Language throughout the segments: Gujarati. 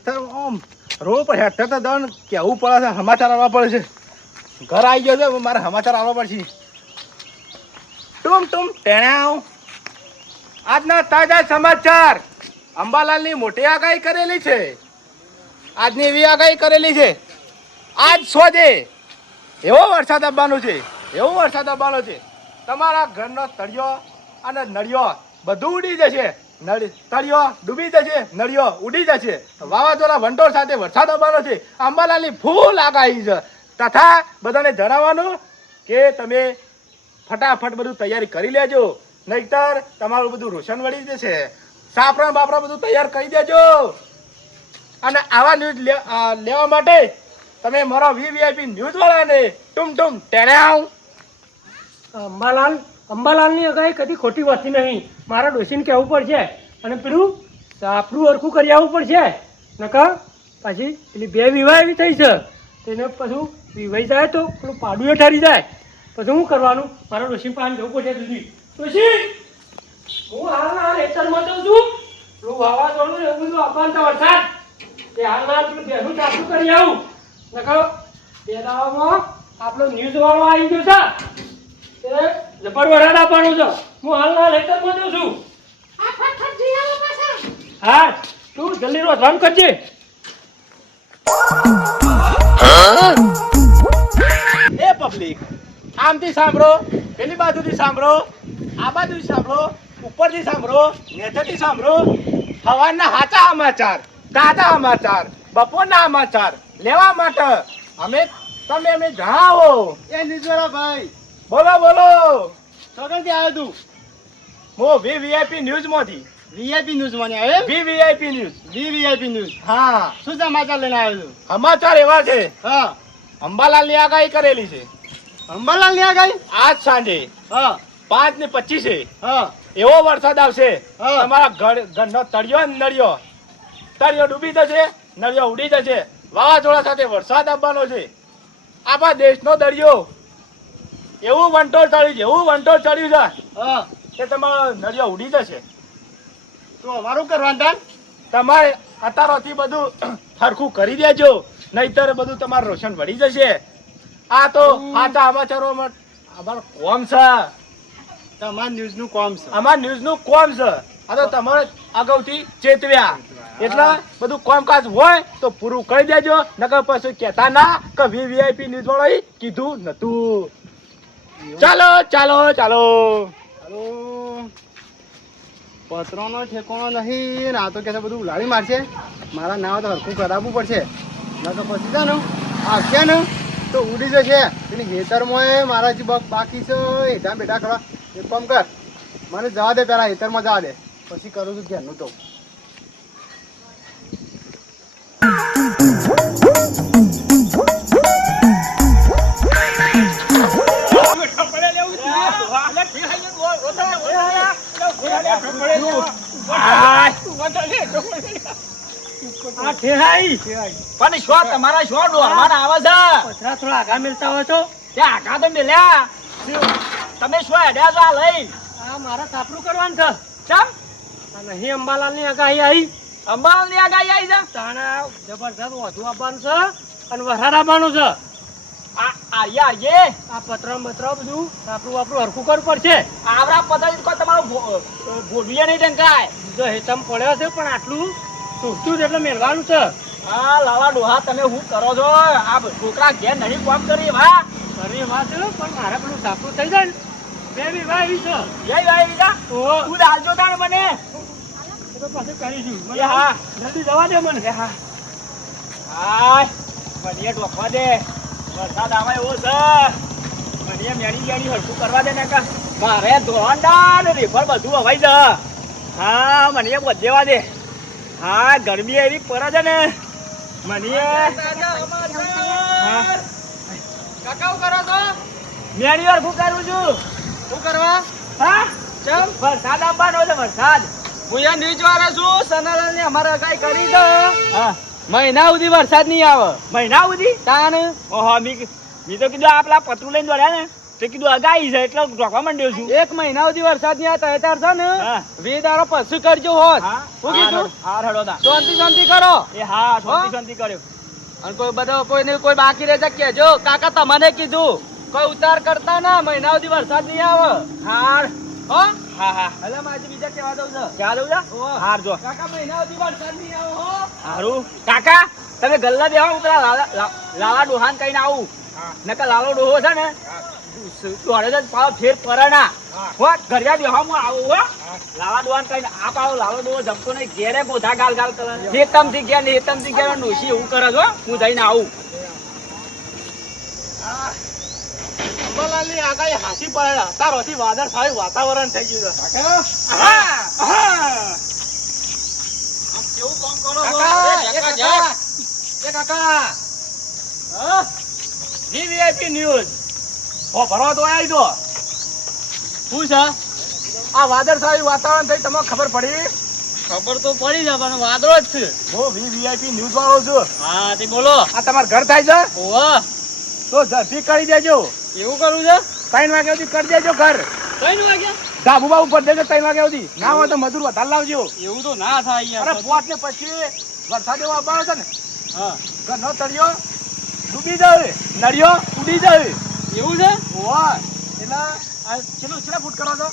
ખેતર આમ રોડ પર હેઠળ તો દન કેવું પડે છે, સમાચાર આવવા પડે છે. ઘર આવી ગયો છે, મારે સમાચાર આવવા પડશે. ટુમ ટેણાવ આજના તાજા સમાચાર. અંબાલાલની મોટી આગાહી કરેલી છે. આજની એવી આગાહી કરેલી છે, આજ સોજે એવો વરસાદ આવવાનો છે, એવો વરસાદ આવવાનો છે. તમારા ઘરનો તળિયો અને નળિયો બધું ઉડી જશે. તળિયો ડૂબી જશે, નળિયો ઉડી જશે. વાવાઝોડા વંટોળ સાથે વરસાદ આવવાનો છે. અંબાલાલની ફૂલ આગાહી છે. તથા બધાને જણાવવાનું કે તમે ફટાફટ બધું તૈયારી કરી લેજો, નહીતર તમારું બધું રોશન વળી જશે. સાપરા બાપરા બધું તૈયાર કરી દેજો. અને આવા ન્યૂઝ લેવા માટે તમે મારા વીવીઆઈપી ન્યૂઝ વાળાને ટુમ ટેણાવ. અંબાલાલની અગાઈ કદી ખોટી વાતી નહીં. મારા ડોશીને કહેવું પડશે અને પેલું સાપડું હરખું કરી આવવું પડશે. નકર પછી પેલી બે વિવાહ એવી થઈ છે, તેને પછી વિવાહ જાય તો પેલું પાડું ઠરી જાય. પછી શું કરવાનું? મારા ડોશી પાસે જવું પડશે. દીદી ડોશી, હું હાલના ખેતરમાં જઉં છું. પેલું વાવાઝોડું એવું બધું આપવાનું વરસાદ તે હાલના પેલું બેનું સાપડું કરી આવું. નકર બે દાવામાં આપણો ન્યૂઝ વાળો આવી ગયો છે, જબર વરાદ આપવાનું છે. હું હાલના લેટરમાં જઉં છું. હા, તું જલ્દી રોધવાનું કરજે. એ પબ્લિક, આમથી સાંભળો, પેલી બાજુથી સાંભળો, આ બાજુથી સાંભળો, ઉપરથી સાંભળો, નીચેથી સાંભળો. સવારના સાચા સમાચાર, તાજા સમાચાર, બપોરના સમાચાર લેવા માટે તમે જણાવો. એ નિજોરા ભાઈ, બોલો ચોકડથી આવ્યો તું? હું વીવીઆઈપી ન્યૂઝમાંથી. વીઆઈપી ન્યૂઝ માં આવ્યો? VVIP news. VVIP news. હા, શું સમાચાર લઈને આવ્યો તું? સમાચાર એવા છે, હા, અંબાલાલની આગાહી કરેલી છે. અંબાલાલ ની આગાહી? આજ સાંજે હા 5:25 હા એવો વરસાદ આવશે. હા. તમારા ઘરનો તળિયો અને નળિયો ડૂબી જશે, નળિયો ઉડી જશે. વાવાઝોડા સાથે વરસાદ આવવાનો છે. આપણા દેશનો દરિયો એવું વંટોળ ચડ્યું છે હા. કે તમારો નળિયો ઉડી જશે. તો અમારું કરવાનું તાન? તમારે અત્યારથી બધું સરખું કરી દેજો, નહીતર બધું તમારું રોશન વળી જશે. આ તો સાચા સમાચારોમાં અમારું કોમ છે. તમારા ન્યૂઝ નું કોમ છે. અમારા ન્યૂઝ નું કોમ છે. આ તો તમારે અગાઉથી ચેતવ્યા એટલે બધું કામકાજ હોય તો પૂરું કરી દેજો, નકર પછી કહેતા ના કે વીવીઆઈપી ન્યૂઝ વાળાએ કીધું નતું. ચાલો હાલો, પતરોનો ઠેકોણો નહીં ને આ તો કે બધું ઉલાળી મારશે. મારા નાવ તો હરખું કરાવવું પડશે, નકર પછી છે ને આવશે ને તો ઉડી જશે. એની ખેતરમાં મારા જે બાકી છે હેઠા બેઠા કરવા. એક કામ કર, મને જવા દે, પેલા ખેતરમાં જવા દે, પછી કરું છું ઘેરનું. તો તમારા શો ડોરવાના આવે છે. પથરા થોડા આગા મિલતા હોય તો ત્યાં આગા તો મેલ્યા. તમે શું હેડ્યા છો આ લઈ? આ મારા સાપડું કરવાનું છે. ચમ આ નહીં અંબાલાલની આગાહી આવી? અંબાલાલની આગાહી આવી છે. તાણા જબરદસ્ત વધુ આપવાનું છે અને વરસાદ આપવાનું છે. આ પતરા બતરા બધું આપણું હરખું કરવું પડશે. આવડા પતંગ કોઈ તમારો ભોડિયા નહીં ટંકાય. બીજો હેતમ પડ્યો છે પણ આટલું ટૂંકતું એટલે મેળવાનું છે. હા લાવા ડોહા, તમે શું કરો છો? આ છોકરા ઘેર નહીં કામ કરી વા ઘણી વાત છે પણ મારે પેલું સાપડું થઈ જાય ને બે વિવાહ એવી છે. જય ભાઈ બીજા તું લાલજો તાણ મને. એ તો પછી કરીશું. એ હા, જલ્દી જવા દે મને. હા હાય મને ઢોકવા દે, વરસાદ આવે એવો છે. મને મેળી હરખું કરવા દે ને કા મારે ધોંડા ને રેફર બધું હવાઈ છે. હા મને બધેવા દે. હા ગરમી એવી પડે છે ને મને. કાકા શું કરો છો? મેળી હરખું કરું છું. શું કરવા? હા ચમ વરસાદ આવવાનો છે. વરસાદ હું યા ન્યૂઝ વાળા છું. સનાલાલ ને અમારે કઈ કરી દો. હા મહિના સુધી વરસાદ નહીં આવે. મહિના સુધી તાન ઓહો મી તો કીધું આપલા પતરું લઈને દોડ્યા ને તે કીધું અગાઈ છે એટલે રોકવા માંડ્યો છું. 1 મહિના સુધી વરસાદ નહીં આવે તહેતાર છે ને હા. 2 દાડો પછી કરજો હોત. હા શું કીધું? હાર હેડો તા. શાંતિ કરો. એ હા શાંતિ કર્યો. અને કોઈ બધો કોઈને કોઈ બાકી રહે છે કેજો. કાકા તમને કીધું કોઈ ઉતાર કરતા ના, મહિના સુધી વરસાદ નહીં આવે. હાર હો હા એટલે મારે બીજા કેવા દઉં છે. ક્યાં દઉં જા? ઓહો. હાર જો કાકા મહિના સુધી વરસાદ નહીં આવે હો. હારું કાકા તમે ગલ્લા બેહો ઉતરા લાલા ડોહાન કહીને આવું નકર લાલો ડોહો છે ને દોડે જ પાવ ફેર પરાના હો ઘરિયા બેહો હું આવું હો લાલા ડોહાન કહીને આ પાવ લાલો ડોહો જમતો નહીં ઘેરે ગોધા ગાલ કરે હેતમથી ગયા ને હેતમથી ગયા ડોશી એવું કરે છો હું જઈને આવું. અંબાલાલની આગાહી હાસી પડે તારોથી વાદળ સારું વાતાવરણ થઈ ગયું છે. કેવું કામ કરો છો? કાકા, એ એ કાકા, કાકા, એ કાકા. હા? VVIP news. ઓ ભરવા તો આવી દો. શું છે? આ વાદળ સારું વાતાવરણ થઈ તમને ખબર પડી? ખબર તો પડી જાય પણ વાદળો જ છે. હું VVIP ન્યૂઝ વાળો છું. હા તે બોલો. આ તમારું ઘર થાય છે ઓહો તો જલ્દી કરી દેજો. એવું કરવું છે? 3 વાગ્યા સુધી કરી દેજો ઘર. 3 વાગ્યા? ધાબુ બાબુ પર દેજો 3 વાગ્યા સુધી. ના હોય તો મજૂર વધારે લાવજો. એવું તો ના થાય અરે યાર. પોત ને પછી વરસાદ એવો આવવાનો છે ને હા ઘરનો તળિયો ડૂબી જાય, નળિયો ઉડી જાય. એવું છે? ઓય એટલે આ કેટલા ફૂટ કરો છો?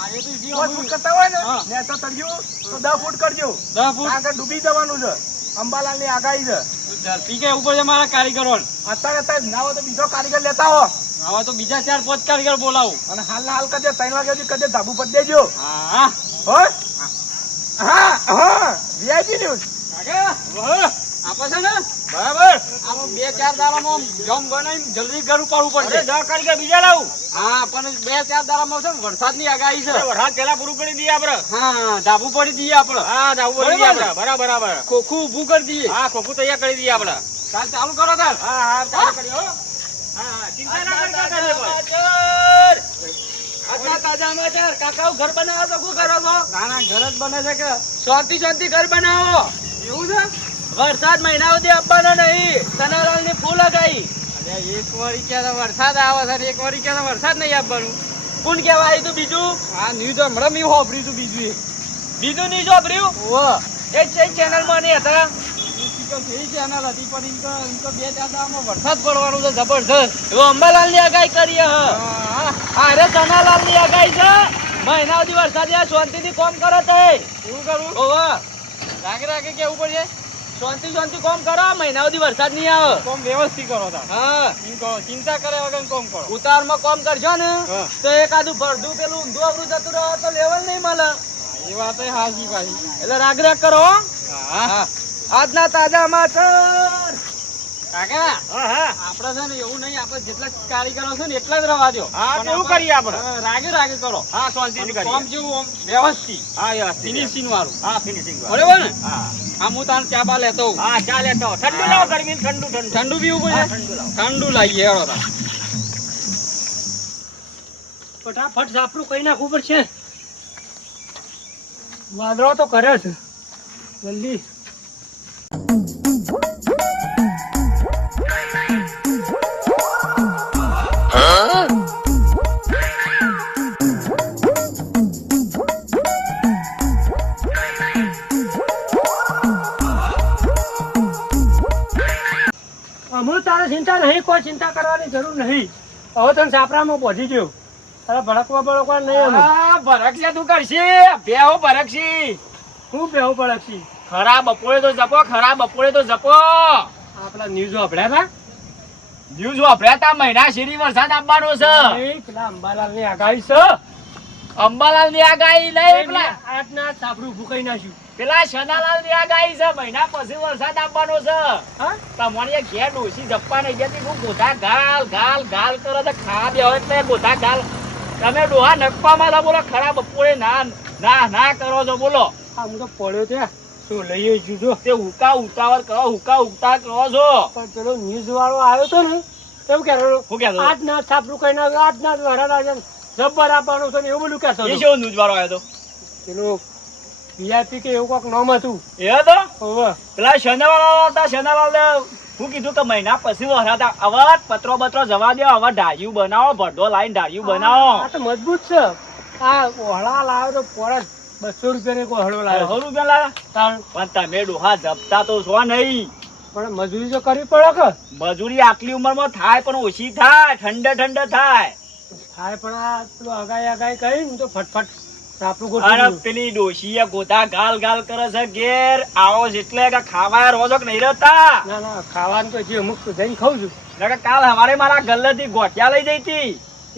આજે તો જી 5 ફૂટ કરતા હોય હા. ને તો તળિયો તો 10 ફૂટ કરજો. 10 ફૂટ આગળ ડૂબી જવાનું છે. અંબાલાલની આગાહી છે. ઝડપી કે ઉપર છે મારા કારીગરો. અત્યારે ના હોય તો બીજો કારીગર લેતા હો હવે તો બીજા 4-5 કારીગર બોલાવું. અને હાલ કરજે 3 વાગ્યા સુધી કરજે ધાબુ પર દેજો. હા હો હા હા VIP ન્યૂઝ. કાકા આપો છે ને બરાબર. આમાં 2-4 દાડામાં જમ બનાવીને જલ્દી ઘર ઉપાડવું અરે પડશે. 10 કારીગર બીજા લાવું હા પણ 2-4 દાડામાં છે ને વરસાદની આગાહી છે. વરસાદ પેલા પૂરું કરી દઈએ આપડે. હા ધાબુ પડી દઈએ આપણે. હા જાવું કરી દઈએ બરાબર આપડે. બરાબર ખોખું ઊભું કરી દઈએ. હા ખોખું તૈયાર કરી દઈએ આપડે. કાલ ચાલુ કરો તાર. હા ચાલુ કરીએ હો. હા ચિંતા ના કરતા કારીગર. આજના તાજા સમાચાર. કાકાઓ ઘર બનાવો તો શું કરો છો? ના ના ઘર જ બને છે કે શાંતિ ઘર બનાવો. એવું છે? વરસાદ મહિના સુધી આપવાનો નહીં. સનાલાલ ની ફૂલ લગાઈ. અરે એક વારી ક્યાં વરસાદ આવે છે ને એક વારી ક્યાં વરસાદ નહીં આપવાનું. કોણ કેવા આવ્યું તું બીજું? આ ન્યૂઝ હમણાં મેં હોભર્યું તું બીજું એક. બીજું નહીં જોભર્યું? ઓહ એ ચેનલ માં નહીં હતા. એ ચેનલ હતી પણ ઇનકો 2-4 દાડામાં વરસાદ પડવાનું છે જબરજસ્ત. એવો અંબાલાલ ની આગાહી કરી હ. હા, અરે સનાલાલ ની આગાહી છે. મહિના સુધી વરસાદ શાંતિ થી કામ કરો તે. એવું કરવું ઓવા રાગે કેવું પડશે. શાંતિ કામ કરો. મહિના સુધી વરસાદ નહીં આવે. કોમ વ્યવસ્થિત કરો તા. હા ચિંતા કરે વગર કોમ કરો. ઉતારમાં કામ કરજો ને હા. તો એકાદું ભરદું પેલું ઊંધું અવરું જતું રહે તો લેવલ નહીં મળે. એ વાત હાજી પાછી. એટલે રાગ કરો હો. હા આજના તાજા સમાચાર. કાકા હા આપડે છે ને એવું નહીં, આપડે જેટલા કારીગરો છે ને એટલા જ રવા દો. હા, પણ એવું આપણે, કરીએ આપણે. રાગે કરો. હા શાંતિથી કરીએ. કામ જેવું આમ વ્યવસ્થિત હા વ્યવસ્થિત. ફિનિશિંગ વાળું. હા ફિનિશિંગ બરોબર ને? હા આમ હું તાર ચા બા લેતો હોઉં. હા ચાલે તો ઠંડુ લાવો ગરમી ઠંડુ ઠંડુ પીવું હા, પડે. ઠંડુ લાવો. ઠંડુ લાવીએ હેડો તાર. ફટાફટ સાપરું કઈ નાખવું પડશે. વાદળો તો કરે છે જલ્દી. અમુક તારે ચિંતા નહીં, કોઈ ચિંતા કરવાની જરૂર નહીં. હવે તને સાપરામાં પહોંચી ગયો. તારે ભડકવા નહીં. અમે હા ભરકશે તું કરશે બેહો ભરકશી. શું બેહવું પડે છે? ખરા બપોરે તો જપો ખરા બપોરે તો જપો. આપડા ન્યૂઝ વાપર્યા ન્યૂઝ વાપર્યા તા મહિના શેરી વરસાદ આપવાનો છે. હતા પેલા અંબાલાલ ની આગાહી છે. અંબાલાલ ની આગાહી નહીં પેલા આજના સાપરું ઊભું કરી નાખ્યું. પેલા શનાલાલ ની આગાહી છે મહિના પછી વરસાદ આપવાનો છે. હા તમારી ઘેર ડોસી જપ્પા નહીં જતી હું ગોધા ગાલ કરો તો ખા બે એટલે ગોધા ગાલ. તમે ડોહા નકપામાં હતા બોલો ખરા બપોરે ના કરો છો બોલો. આ હું તો પડ્યો ત્યાં શું લઈએ જો. તે હુકા ઉતાવળ કરો કરો છો. પણ પેલો ન્યૂઝ વાળો આવ્યો તો ને એવું કહેતો શું કહેતો? આજના સાપરું કઈ નાખ્યું, આજના જ વરાડા જબ્બર આપવાનું છે ને એવું બધું કહેતો એ હતો. શું ન્યૂઝ વાળો આવ્યો તો? પેલો VIP કે એવું કોક નામ હતું. એ હતો હોવે. પેલા શનાલાલ હતા શનાલાલ હું કીધું કે મહિના પછી વરાતા હવે પત્રો બત્રો જવા દો, હવે ઢાળિયું બનાવો, ભડો લાઈન ઢાળિયું બનાવો. આ તો મજબૂત છે. આ ઓહળા લાવ્યો તો પોરસ 200 રૂપિયાનો એક ઓહળો લાવ્યો. 100 રૂપિયા લાવ્યા? તાણ. પણ તમે ડોહા જપતા તો છો નહીં. પણ મજૂરી તો કરવી પડે કે મજૂરી આટલી ઉંમરમાં થાય પણ ઓછી થાય, ઠંડે થાય. થાય પણ આ પેલું અગાઈ કરી હું તો ફટફટ આપણું અને ગોઠવું. પેલી ડોશીએ ગોતા ગાલ કરે છે ઘેર આવો છે એટલે કે ખાવા રોજો કે નહીં રહેતા. ના ના ખાવાનું તો જે અમુક તો જઈને ખાઉં છું નકર કાલ હવારે મારા ગલ્લેથી ગોઠિયા લઈ જઈ હતી.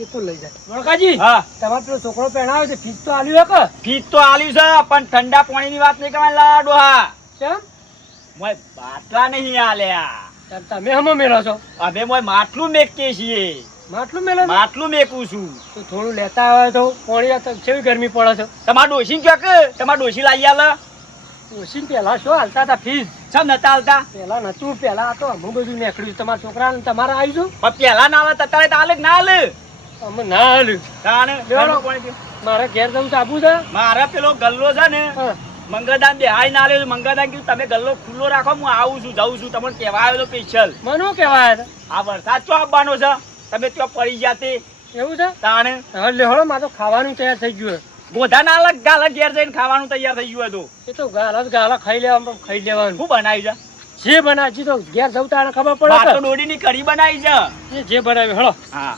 એ તો લઈ જાય. વળકાજી હા, તમારે પેલો છોકરો પહેણાવ્યો છે ફીસ તો આલ્યું હે કે ફીસ તો આલ્યું છે પણ ઠંડા પાણીની વાત નહીં કરવાની લા ડોહા. કેમ મોય બાટલા નહીં આલ્યા. તાર તમે હમો મેળો છો અમે મોય માટલું મેકીએ છીએ. માટલું મેળો છો? માટલું મેકું છું. તો થોડું લેતા આવે તો પાણી આ તો કેવી ગરમી પડે છે. તમાર ડોશી ક્યાં કે તમાર ડોશી લાવી આલે? ઓછી પેલા શું હાલતા હતા ફીસ સમ નતા હાલતા? પેલા નતું. પેલા આ તો અમુક બધું નીકળ્યું. તમારા છોકરા તમારે આવ્યું પણ પેલા ના આલે તતારે તો આલે કે ના આલે? અમે ના હાલ્યું. તાણે લેવડો. પાણી પીઓ. મારે ઘેર જવું તો આપવું છે. મારા પેલો ગલ્લો છે ને હા. મંગળદાન બે હાઈ ના આલ્યો. મંગળદાન કીધું તમે ગલ્લો ખુલ્લો રાખો, હું આવું છું જઉં છું. તમને કહેવા આવ્યો સ્પેશિયલ. મને શું કહેવાય છે? આ વરસાદ ચો આવવાનો છે, તમે ત્યાં પડી જાતે એવું છે? તાણે હવે લેવડો મારે તો ખાવાનું તૈયાર થઈ ગયું છે. ગોધા ના અલગ ગાલા ઘેર જઈને ખાવાનું તૈયાર થઈ ગયું હતું. એ તો ગાલા ખાઈ લેવાનું ખાઈ લેવાનું. શું બનાવ્યું છે? જે બનાવી તો ઘેર જવું તારે ખબર ભાત તો પડે ડોડીની કઢી બનાવી છે. કે જે બનાવ્યું હળો હા